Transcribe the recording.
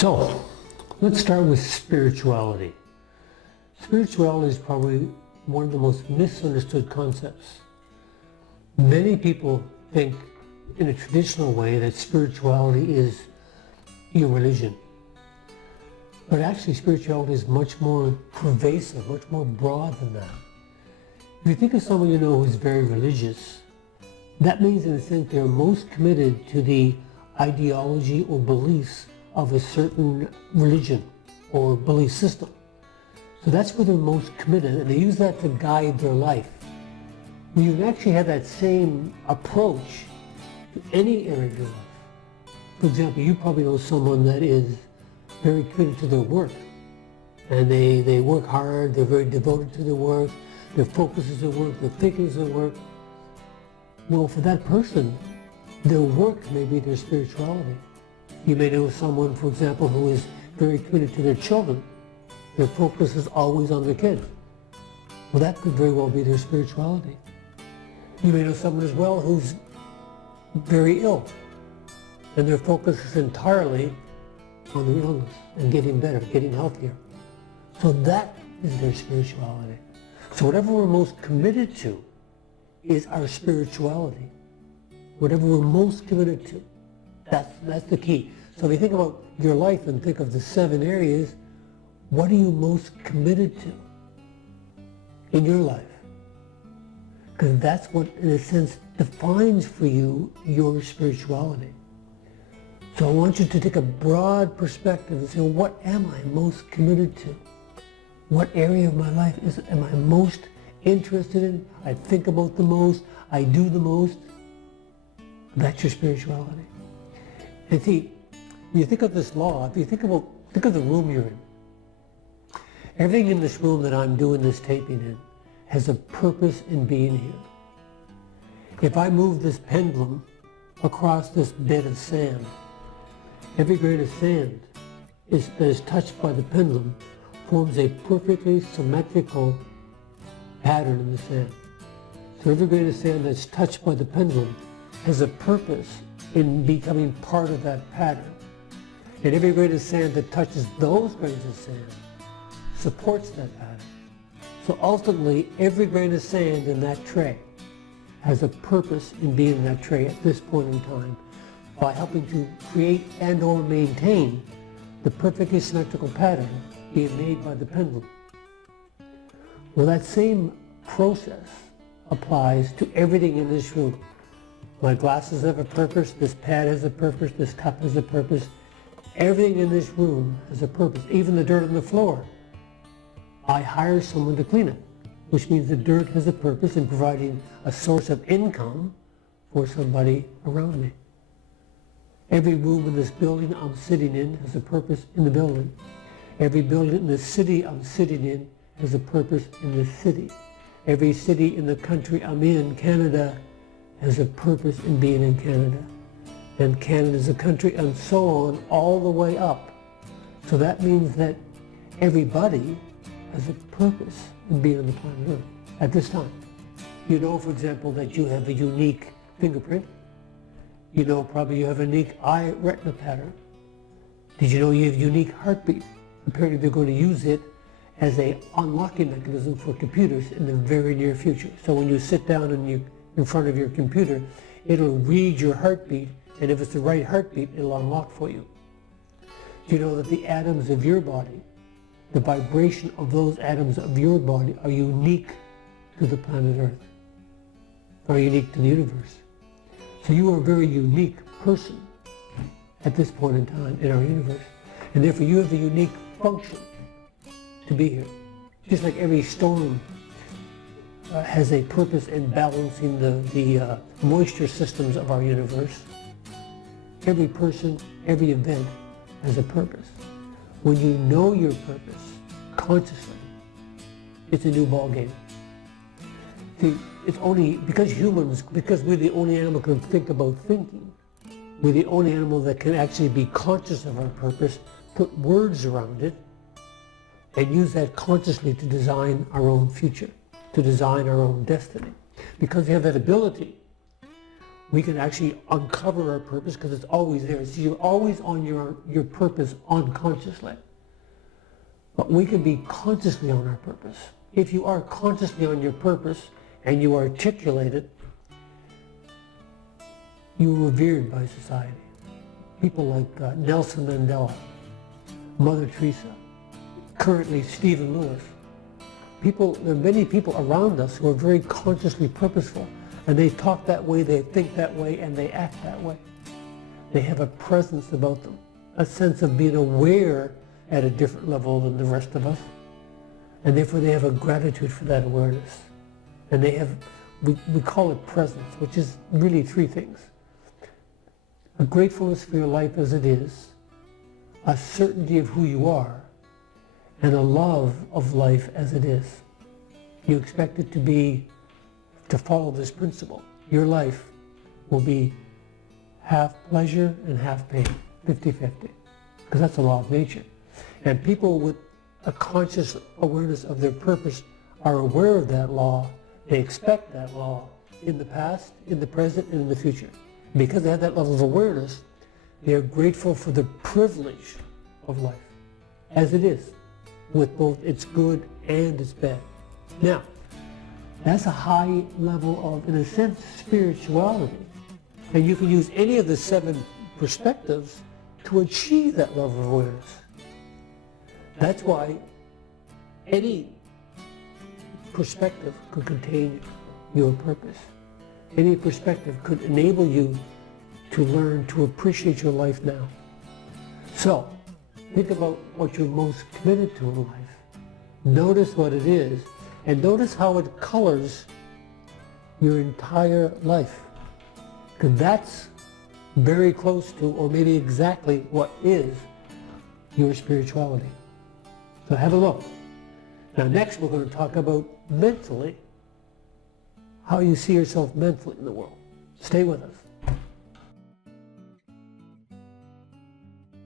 So, let's start with spirituality. Spirituality is probably one of the most misunderstood concepts. Many people think in a traditional way that spirituality is your religion. But actually spirituality is much more pervasive, much more broad than that. If you think of someone you know who's very religious, that means in a sense they're most committed to the ideology or beliefs of a certain religion or belief system. So that's where they're most committed, and they use that to guide their life. You can actually have that same approach to any area of your life. For example, you probably know someone that is very committed to their work, and they work hard, they're very devoted to their work, their focus is their work, their thinking is their work. Well, for that person, their work may be their spirituality. You may know someone, for example, who is very committed to their children. Their focus is always on their kids. Well, that could very well be their spirituality. You may know someone as well who's very ill, and their focus is entirely on their illness and getting better, getting healthier. So that is their spirituality. So whatever we're most committed to is our spirituality. Whatever we're most committed to, that's the key. So if you think about your life and think of the 7 areas, what are you most committed to in your life? Because that's what, in a sense, defines for you your spirituality. So I want you to take a broad perspective and say, what am I most committed to? What area of my life am I most interested in? I think about the most, I do the most. That's your spirituality. And see, when you think of this law, if you think of the room you're in. Everything in this room that I'm doing this taping in has a purpose in being here. If I move this pendulum across this bed of sand, every grain of sand that is touched by the pendulum forms a perfectly symmetrical pattern in the sand. So every grain of sand that's touched by the pendulum has a purpose in becoming part of that pattern. And every grain of sand that touches those grains of sand supports that pattern. So ultimately, every grain of sand in that tray has a purpose in being in that tray at this point in time by helping to create and or maintain the perfectly symmetrical pattern being made by the pendulum. Well, that same process applies to everything in this room. My glasses have a purpose, this pad has a purpose, this cup has a purpose. Everything in this room has a purpose, even the dirt on the floor. I hire someone to clean it, which means the dirt has a purpose in providing a source of income for somebody around me. Every room in this building I'm sitting in has a purpose in the building. Every building in the city I'm sitting in has a purpose in the city. Every city in the country I'm in, Canada, has a purpose in being in Canada. And Canada is a country and so on all the way up. So that means that everybody has a purpose in being on the planet Earth at this time. You know, for example, that you have a unique fingerprint. You know probably you have a unique eye retina pattern. Did you know you have a unique heartbeat? Apparently they're going to use it as a unlocking mechanism for computers in the very near future. So when you sit down and in front of your computer, it'll read your heartbeat, and if it's the right heartbeat, it'll unlock for you. Do you know that the atoms of your body, the vibration of those atoms of your body are unique to the planet Earth, are unique to the universe? So you are a very unique person at this point in time in our universe, and therefore you have a unique function to be here. Just like every storm has a purpose in balancing the moisture systems of our universe, every person, every event has a purpose. When you know your purpose consciously, it's a new ball game. See, it's only because we're the only animal that can think about thinking, we're the only animal that can actually be conscious of our purpose, put words around it, and use that consciously to design our own future, to design our own destiny. Because we have that ability, We can actually uncover our purpose because it's always there. So you're always on your purpose unconsciously. But we can be consciously on our purpose. If you are consciously on your purpose and you articulate it, you're revered by society. People like Nelson Mandela, Mother Teresa, currently Stephen Lewis. There are many people around us who are very consciously purposeful, and they talk that way, they think that way, and they act that way. They have a presence about them, a sense of being aware at a different level than the rest of us, and therefore they have a gratitude for that awareness. And they have, we call it presence, which is really three things. A gratefulness for your life as it is, a certainty of who you are, and a love of life as it is. You expect it to follow this principle. Your life will be half pleasure and half pain, 50-50, because that's the law of nature. And people with a conscious awareness of their purpose are aware of that law. They expect that law in the past, in the present, and in the future. Because they have that level of awareness, they are grateful for the privilege of life, as it is, with both its good and its bad. Now, that's a high level of, in a sense, spirituality. And you can use any of the 7 perspectives to achieve that level of awareness. That's why any perspective could contain your purpose. Any perspective could enable you to learn to appreciate your life now. So, think about what you're most committed to in life. Notice what it is, and notice how it colors your entire life. Because that's very close to, or maybe exactly what is your spirituality. So have a look. Now next we're going to talk about mentally, how you see yourself mentally in the world. Stay with us.